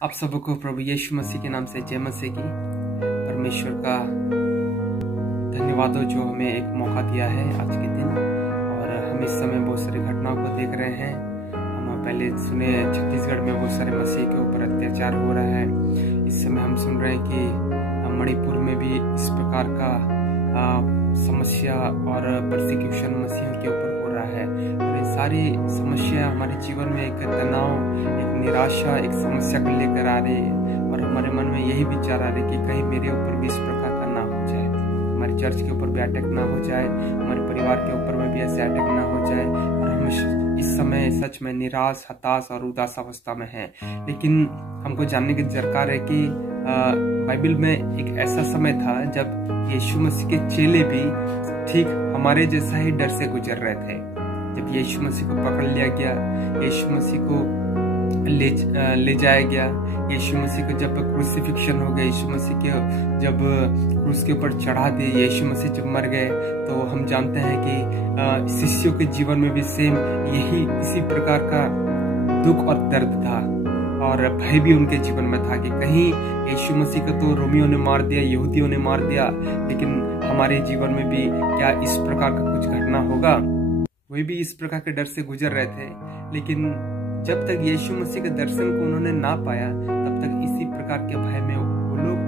आप सबको प्रभु यीशु मसीह के नाम से जय मसीह की। परमेश्वर का धन्यवाद हो जो हमें एक मौका दिया है आज के दिन, और हम इस समय बहुत सारी घटनाओं को देख रहे हैं। हम पहले सुने छत्तीसगढ़ में बहुत सारे मसीह के ऊपर अत्याचार हो रहा है। इस समय हम सुन रहे हैं कि मणिपुर में भी इस प्रकार का समस्या और परसिक्यूशन मसीहियों के ऊपर हो रहा है। और ये सारी समस्या हमारे जीवन में एक तनाव, एक निराशा, एक समस्या को लेकर आ रही है, और हमारे मन में यही विचार आ रहे कि कहीं मेरे ऊपर भी इस प्रकार का ना हो जाए, हमारे चर्च के ऊपर भी अटैक ना हो जाए, हमारे परिवार के ऊपर में भी ऐसे अटैक ना हो जाए। और हम इस समय सच में निराश, हताश और उदास अवस्था में हैं। लेकिन हमको जानने की दरकार है कि बाइबल में एक ऐसा समय था जब यीशु मसीह के चेले भी ठीक हमारे जैसा ही डर से गुजर रहे थे। जब यीशु मसीह को पकड़ लिया गया, यीशु मसीह को ले जाया गया, यीशु मसीह को जब क्रूसिफिक्शन हो गया, यीशु मसीह के जब क्रूस के ऊपर चढ़ा दिए, यीशु मसीह जब मर गए, तो हम जानते हैं कि शिष्यों के जीवन में भी सेम इसी प्रकार का दुख और दर्द था, और भय भी उनके जीवन में था कि कहीं यीशु मसीह को तो रोमियों ने मार दिया, यहूदियों ने मार दिया, लेकिन हमारे जीवन में भी क्या इस प्रकार का कुछ घटना होगा। वे भी इस प्रकार के डर से गुजर रहे थे। लेकिन जब तक यीशु मसीह के दर्शन को उन्होंने ना पाया, तब तक इसी प्रकार के भय में वो लोग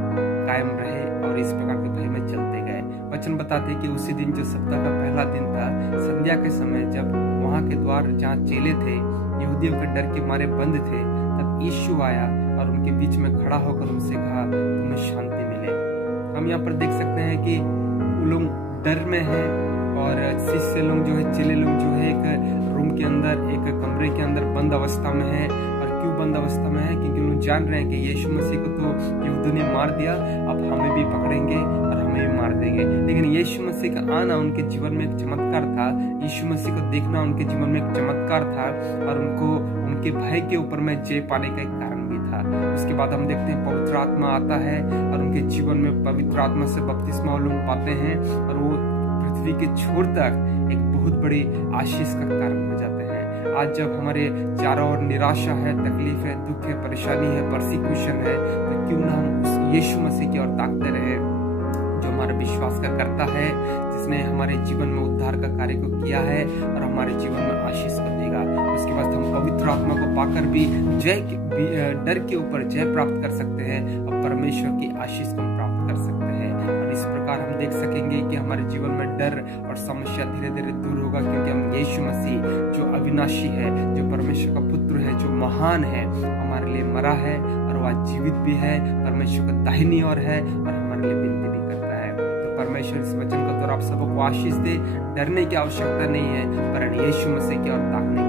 कायम रहे और इस प्रकार के भय में चलते गए। वचन बताते कि उसी दिन जो सप्ताह का पहला दिन था, संध्या के समय, जब वहां के द्वार जहाँ चेले थे यहूदियों के डर के मारे बंद थे, तब यीशु आया और उनके बीच में खड़ा होकर उनसे कहा, तुम्हें शांति मिले। हम यहाँ पर देख सकते हैं कि वो लोग डर में हैं, और शिष्य लोग जो है, चेले लोग जो है, एक रूम के अंदर, एक कमरे के अंदर बंद अवस्था में है। और क्यों बंद अवस्था में है? क्योंकि लोग जान रहे हैं कि यीशु मसीह को तो यहूदियों ने मार दिया, अब हमें भी पकड़ेंगे और हमें भी मार देंगे। लेकिन यीशु मसीह का आना उनके जीवन में एक चमत्कार था, यीशु मसीह को देखना उनके जीवन में एक चमत्कार था, और उनको उनके भय के ऊपर में जय पाने का एक कारण भी था। उसके बाद हम देखते हैं पवित्र आत्मा आता है, और उनके जीवन में पवित्र आत्मा से बपतिस्मा लोग पाते हैं, और वो पृथ्वी के छोर तक एक बहुत बड़ी आशीष का कारण हो जाते हैं। आज जब हमारे चारों ओर निराशा है, तकलीफ है, दुख है, परेशानी है, परसिक्यूशन है, तो क्यों ना हम उस यीशु मसीह की ओर ताकते रहे, जो हमारा विश्वास का करता है, जिसने हमारे जीवन में उद्धार का कार्य को किया है और हमारे जीवन में आशीष को देगा। उसके बाद हम पवित्र आत्मा को पाकर भी डर के ऊपर जय प्राप्त कर सकते हैं, और परमेश्वर की आशीष को प्राप्त कर सकते हैं। और इस प्रकार हम देख सकेंगे कि हमारे जीवन में डर और समस्या धीरे धीरे दूर होगा, क्योंकि हम यीशु मसीह जो अविनाशी है, जो परमेश्वर का पुत्र है, जो महान है, हमारे लिए मरा है, और वह जीवित भी है, परमेश्वर का दाहिनी ओर है, और हमारे लिए विनती भी करता है। तो परमेश्वर इस वचन को तो आप सबको आशीष दे। डरने की आवश्यकता नहीं है, पर यीशु मसीह की ओर ताकने